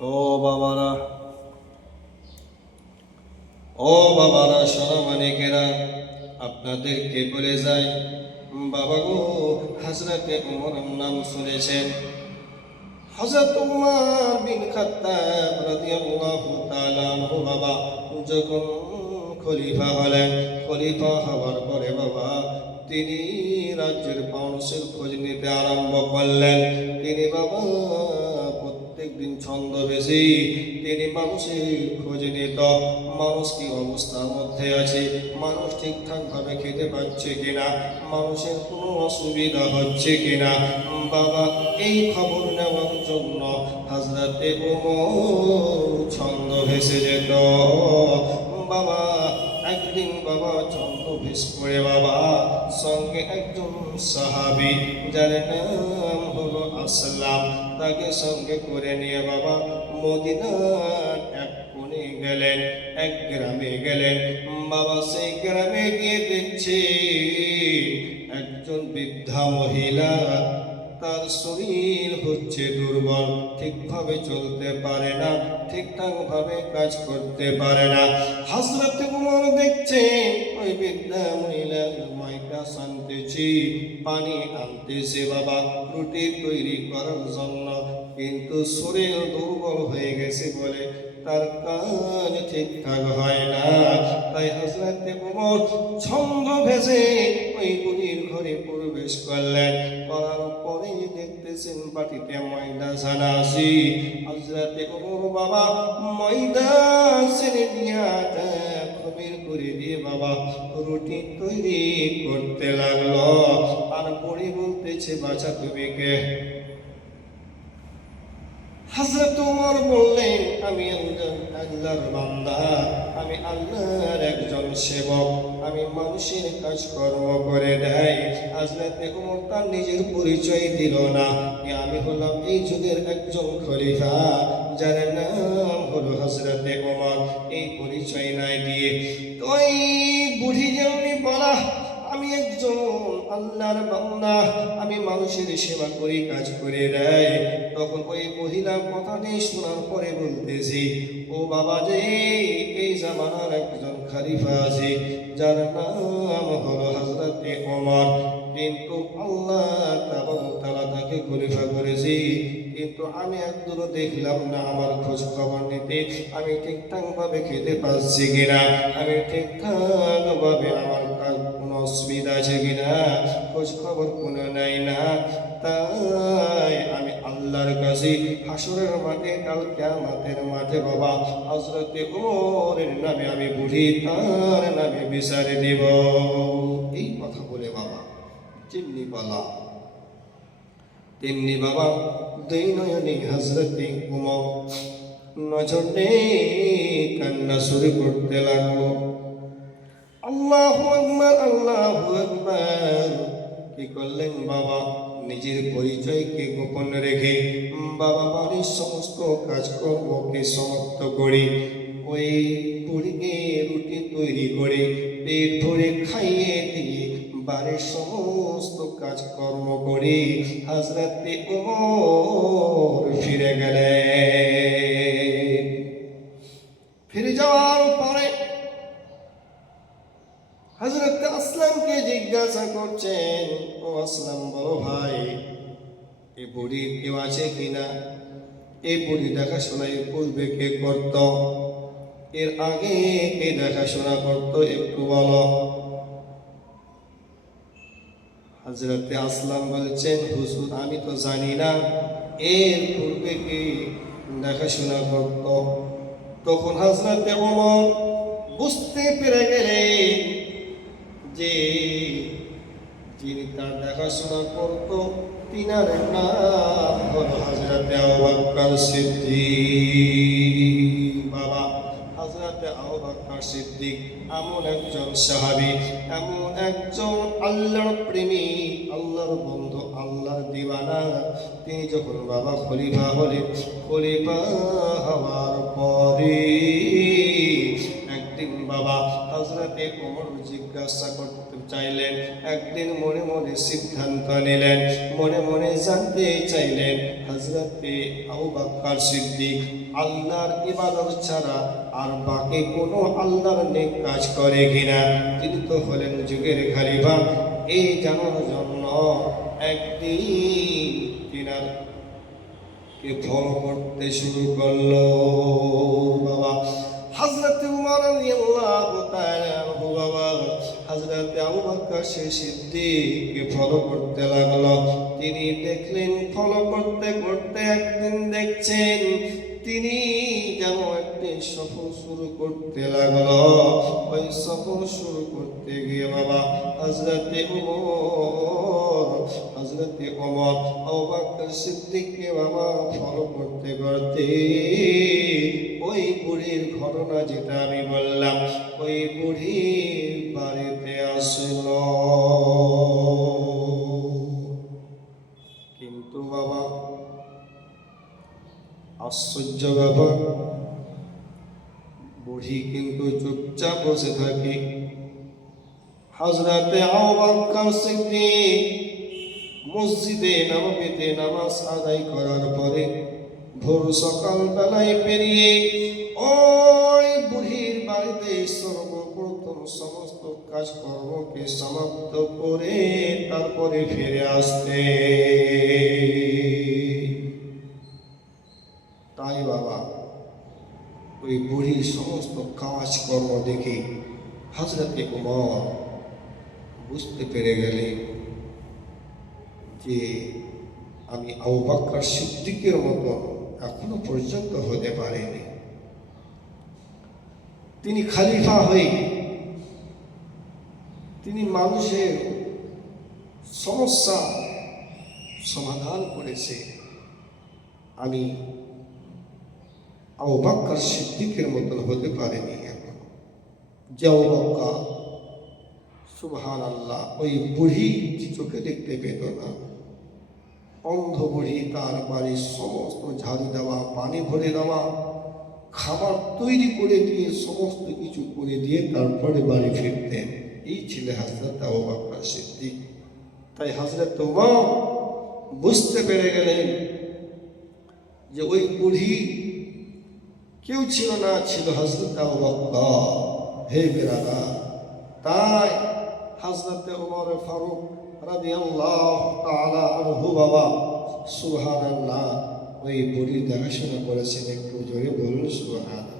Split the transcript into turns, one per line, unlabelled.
ও বাবারা। ও বাবারা সোনামানিকেরা আপনাদেরকে বলে যায়? বাবা গো হাজরাতে উমরের নাম শুনেছেন। হযরত উমর বিন খাত্তাব রাদিয়াল্লাহু তাআলা বাবা যখন খলিফা হলেন, খলিফা হওয়ার পরে বাবা তিনি রাজ্যের মানুষের খোঁজ নিতে আরম্ভ করলেন। তিনি বাবা ছন্দবেশী তিনি মানুষের খোঁজ নিত। মানুষ কি অবস্থার মধ্যে আছে? মানুষ ঠিকঠাক ভাবে খেতে পাচ্ছে কিনা? মানুষের কোনো অসুবিধা হচ্ছে কিনা? বাবা, এই খবর নেওয়ার জন্য হাজরাতে ছন্দ ভেসে যেত। বাবা একদিন বাবা চন্দ্র ভেস করে বাবা সঙ্গে একজন সাহাবি, যার নাম হলো আসলাম। তাকে সঙ্গে করে নিয়ে বাবা মদিনার এক কোণে গেলেন, এক গ্রামে গেলেন। বাবা সেই গ্রামে গিয়ে দেখছে একজন বৃদ্ধা মহিলা তার শরীর হচ্ছে দুর্বল, ঠিকভাবে চলতে পারে না ঠিকঠাক ভাবে কাজ করতে পারে না। হাজরত কুমার দেখছে, ওই বৃদ্ধা মহিলা মাইকা শানতেছি পানি আনতেছে বাবা, রুটি তৈরি করার জন্য, কিন্তু শরীর দুর্বল হয়ে গেছে বলে তার কাজ ঠিকঠাক হয় না। তাই হাজরাতে কুমার ছন্দ ভেসে ওই বুড়ির ঘরে প্রবেশ করলেন। করার দেখতেছেন বাটিতে ময়দা ছাড়া আসি হাজরাতে কুমার বাবা ময়দা ছেড়ে দিয়া খবির করে দিয়ে বাবা রুটি তৈরি করতে লাগল আর পরে বলতেছে বাছা তুমি কে হাজরত উমর বললেন আমি একজন আল্লাহর বান্দা আমি আল্লাহর একজন সেবক। আমি মানুষের কাজকর্ম করে দেয় হাজরত উমর তার নিজের পরিচয় দিল না। আমি হলাম এই যুগের একজন খলিফা, যার নাম হলো হজরতে উমর এই পরিচয় নাই দিয়ে। তো ওই বুড়ি যেমনি বলা একজন আল্লাহর বান্দা, আমি মানুষের সেবা করি, কাজ করে দেয়। তখন ওই মহিলা কথাটি শোনার পরে বলতেছি, ও বাবা যে, এই জামানার একজন খালিফা আছে, যার নাম হলো হজরতে ওমর। কিন্তু আল্লাহ তালা তাকে খলিফা করেছি। কিন্তু আমি একদূর দেখলাম না, আমার খোঁজ খবর নিতে। আমি ঠিকঠাক ভাবে খেতে পাচ্ছি কিনা? আমি ঠিকঠাক ভাবে আমার কাজ অসুবিধা আছে কিনা? খোঁজ খবর কোনো নাই না। তাই আমি আল্লাহর কাছে হাসরের মাঠে, কাল কেয়ামতের মাঠে বাবা হজরতে ওমরের নামে আমি বুড়ি তার নামে বিচারে দেব। এই কথা বলে বাবা চিমনি পালা তেমনি বাবা দুই নয়নে হজরতে উমর নজর কান্না শুরু করতে লাগল। আল্লাহু আল্লাহু কি করলেন বাবা? নিজের পরিচয়কে গোপন রেখে বাবা বাড়ির সমস্ত কাজকর্মকে সমাপ্ত করে ওই বুড়িকে রুটি তৈরি করে পেট ভরে খাইয়ে দিয়ে বাড়ির সমস্ত কাজকর্ম করে হাজরাতে ওমর ফিরে গেলেন। ফিরে যাওয়ার পরে হজরত আসলামকে জিজ্ঞাসা করছেন, ও আসলাম বড় ভাই, এ বুড়ি কেউ আছে কিনা? এই বুড়ি দেখাশোনা এর পূর্বে কে করত? এর আগে কে দেখাশোনা করত একটু বলো। হজরতে আসলাম বলছেন, হুজুর, আমি তো জানি না, এর পূর্বে কে দেখাশোনা করত? তখন হজরতে ওমর বুঝতে পেরে গেলেন যে যিনি তার দেখাশোনা করত, তিনার নাম হল হজরতে আবাক্কার সিদ্দিক। বাবা হজরতে আবাক্কার সিদ্দিক এমন একজন সাহাবী, এমন একজন আল্লাহর প্রেমী, আল্লাহর বন্ধু, আল্লাহর দিওয়ানা তিনি যখন বাবা খলিফা হলেন, খলিফা হওয়ার পরে বাবা হজরতে ওমর জিজ্ঞাসা করতে চাইলেন, একদিন মনে মনে সিদ্ধান্ত নিলেন, মনে মনে জানতে চাইলেন হজরতে আবু সিদ্দিক, আল্লাহর ইবাদত ছাড়া আর বাকি কোনো আল্লাহর নেক কাজ করে কিনা? তিনি তো হলেন যুগের খালিফা, এই জানার জন্য একদিন তিনার কে করতে শুরু করল। সে সিদ্দিককে ফলো করতে লাগল? তিনি দেখলেন, ফলো করতে করতে একদিন দেখছেন, তিনি যেন একটি সফর শুরু করতে লাগল। ওই সফর শুরু করতে গিয়ে বাবা, হযরতে উমর হযরতে ওমর, আবু সিদ্দিককে বাবা ফলো করতে করতে ওই বুড়ির ঘটনা যেটা আমি বললাম, ওই বুড়ির আশ্চর্য ব্যাপার। বুড়ি কিন্তু চুপচাপ বসে থাকে। হাজরাতে মসজিদে নবমীতে নামাজ আদায় করার পরে ভোর সকাল বেলায় পেরিয়ে ওই বুড়ির বাড়িতে সর্বপ্রথম সমস্ত কাজকর্মকে সমাপ্ত করে তারপরে ফিরে আসতে তাই বাবা ওই বুড়ির সমস্ত কাজকর্ম দেখে হাজরতে কুমার বুঝতে পেরে গেলেন যে আমি আবু বাক্কার সিদ্দিকের মতো এখনও পর্যন্ত হতে পারেনি। তিনি খালিফা হয়ে তিনি মানুষের সমস্যা সমাধান করেছে। আমি আবু বাক্কার সিদ্দিকের মতন হতে পারেনি যে আবু বাক্কা সুবহান আল্লাহ ওই বুড়ি যে চোখে দেখতে পেত না, অন্ধ বুড়ি, তার বাড়ির সমস্ত ঝাড়ু দেওয়া, পানি ভরে দেওয়া, খাবার তৈরি করে দিয়ে, সমস্ত কিছু করে দিয়ে তারপরে বাড়ি ফিরতেন। এই ছিল হাজরত আবু বাক্কার সিদ্দিক। তাই হাজরত তোমা বুঝতে পেরে গেলেন যে ওই বুড়ি কেউ ছিল না, ছিল হজরত হে বেরাদা তাই হজরত ওমর ফারুক রাদিয়াল্লাহু আল্লাহ বাবা সুবহানাল্লাহ, ওই বলি দেখাশোনা করেছেন, একটু জোরে বলুন সুবহানাল্লাহ।